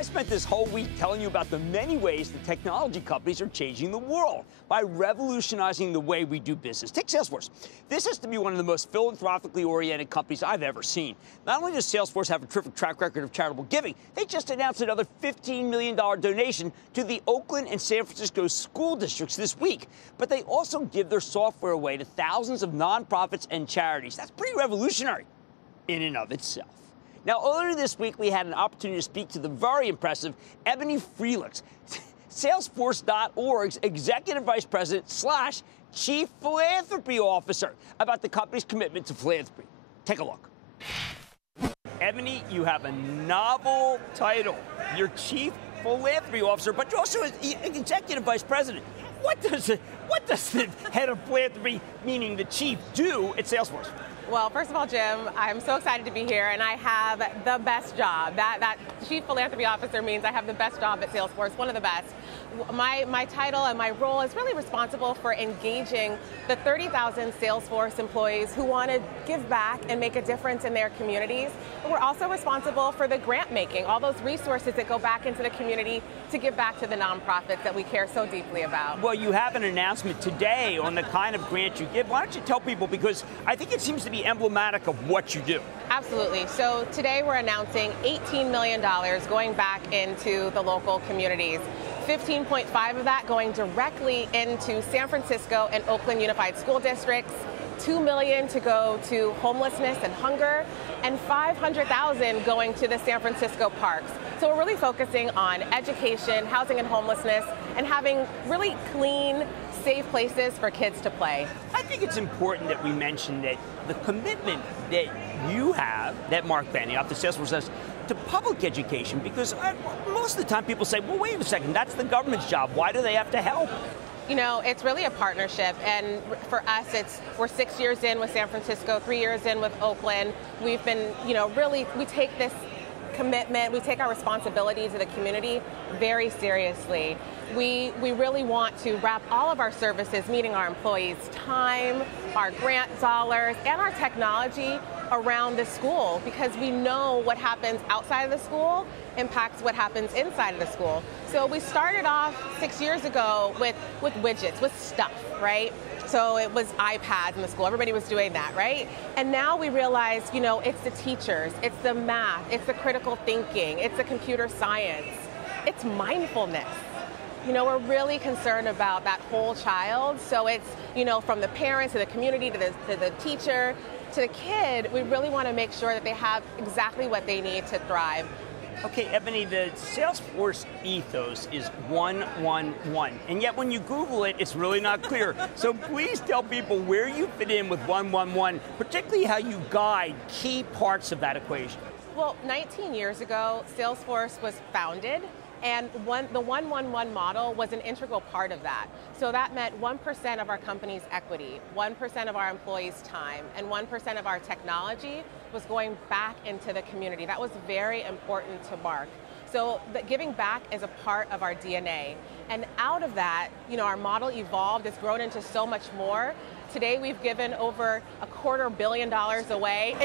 I spent this whole week telling you about the many ways the technology companies are changing the world by revolutionizing the way we do business. Take Salesforce. This has to be one of the most philanthropically oriented companies I've ever seen. Not only does Salesforce have a terrific track record of charitable giving, they just announced another $15 million donation to the Oakland and San Francisco school districts this week. But they also give their software away to thousands of nonprofits and charities. That's pretty revolutionary in and of itself. Now, earlier this week, we had an opportunity to speak to the very impressive Ebony Frelix, Salesforce.org's Executive Vice President / Chief Philanthropy Officer, about the company's commitment to philanthropy. Take a look. Ebony, you have a novel title. You're Chief Philanthropy Officer, but you're also an Executive Vice President. What does the head of philanthropy, meaning the chief, do at Salesforce? Well, first of all, Jim, I'm so excited to be here, and I have the best job. That Chief Philanthropy Officer means I have the best job at Salesforce, one of the best. My title and my role is really responsible for engaging the 30,000 Salesforce employees who want to give back and make a difference in their communities. But we're also responsible for the grant making, all those resources that go back into the community to give back to the nonprofits that we care so deeply about. Well, you have an announcement today on the kind of grant you give. Why don't you tell people, because I think it seems to be emblematic of what you do. Absolutely. So today we're announcing $18 million going back into the local communities. 15.5 of that going directly into San Francisco and Oakland Unified School Districts, $2 million to go to homelessness and hunger, and $500,000 going to the San Francisco parks. So we're really focusing on education, housing and homelessness, and having really clean, safe places for kids to play. I think it's important that we mention that the commitment that you have, that Mark Benioff, the Salesforce has, to public education, because most of the time people say, well, wait a second, that's the government's job. Why do they have to help? You know, it's really a partnership, and for us, we're 6 years in with San Francisco, 3 years in with Oakland. We've been, really, we take this commitment, we take our responsibility to the community very seriously. We really want to wrap all of our services, meeting our employees' time, our grant dollars, and our technology around the school, because we know what happens outside of the school impacts what happens inside of the school. So we started off 6 years ago with widgets, with stuff, right? So it was iPads in the school. Everybody was doing that, right? And now we realize, it's the teachers, it's the math, it's the critical thinking, it's the computer science, it's mindfulness. We're really concerned about that whole child. So it's, from the parents to the community to the teacher to the kid, we really want to make sure that they have exactly what they need to thrive. Okay, Ebony, the Salesforce ethos is 1-1-1, and yet when you Google it, it's really not clear. So please tell people where you fit in with 1-1-1, particularly how you guide key parts of that equation. Well, 19 years ago, Salesforce was founded, and the 1-1-1 model was an integral part of that. So that meant 1% of our company's equity, 1% of our employees' time, and 1% of our technology was going back into the community. That was very important to Mark. So giving back is a part of our DNA. And out of that, our model evolved. It's grown into so much more. Today, we've given over $250 million away.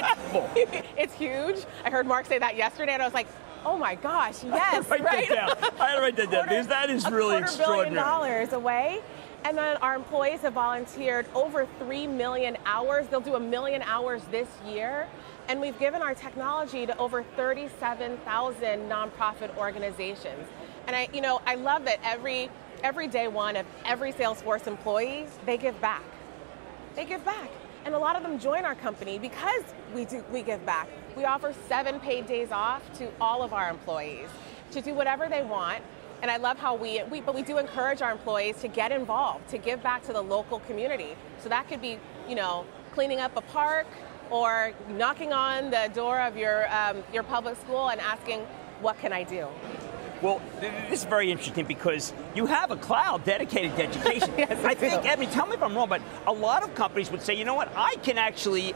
It's huge. I heard Mark say that yesterday, and I was like, oh my gosh, yes, I had to write that down, because that is really extraordinary. $250 million away. And then our employees have volunteered over 3 million hours. They'll do 1 million hours this year. And we've given our technology to over 37,000 nonprofit organizations. And I love that every day one of every Salesforce employees, they give back. They give back. And a lot of them join our company because we give back. We offer 7 paid days off to all of our employees to do whatever they want. And I love how but we do encourage our employees to get involved, to give back to the local community. So that could be, cleaning up a park, or knocking on the door of your public school and asking, what can I do? Well, this is very interesting because you have a cloud dedicated to education. Yes, I think, Ebony, tell me if I'm wrong, but a lot of companies would say, you know what, I can actually,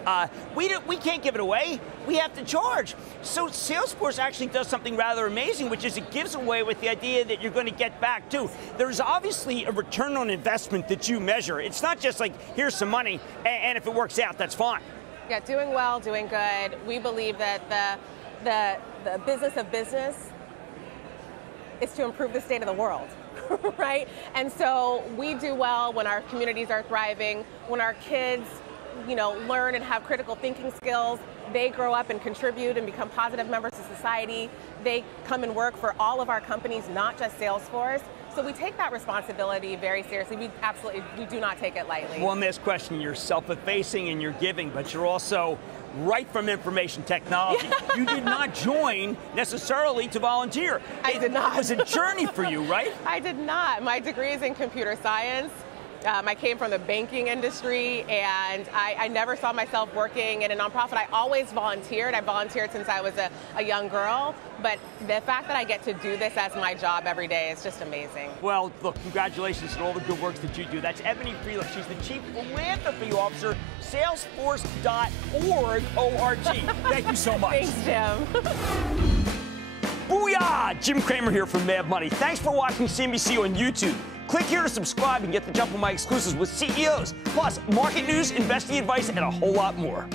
we can't give it away, we have to charge. So Salesforce actually does something rather amazing, which is it gives away with the idea that you're going to get back too. There's obviously a return on investment that you measure. It's not just like, here's some money, and if it works out, that's fine. Yeah, doing well, doing good. We believe that the business of business is to improve the state of the world, right? And so we do well when our communities are thriving, when our kids, learn and have critical thinking skills. They grow up and contribute and become positive members of society. They come and work for all of our companies, not just Salesforce. So we take that responsibility very seriously. We do not take it lightly. One last question. You're self-effacing and you're giving, but you're also right from information technology. You did not join necessarily to volunteer. I did not. It was a journey for you, right? I did not. My degree is in computer science. I came from the banking industry, and I never saw myself working in a nonprofit. I always volunteered. I volunteered since I was a young girl, but the fact that I get to do this as my job every day is just amazing. Well, look, congratulations on all the good works that you do. That's Ebony Frelix. She's the Chief Philanthropy Officer, Salesforce.org, O-R-G. Thank you so much. Thanks, Jim. Booyah! Jim Cramer here from Mad Money. Thanks for watching CNBC on YouTube. Click here to subscribe and get the jump on my exclusives with CEOs, plus market news, investing advice, and a whole lot more.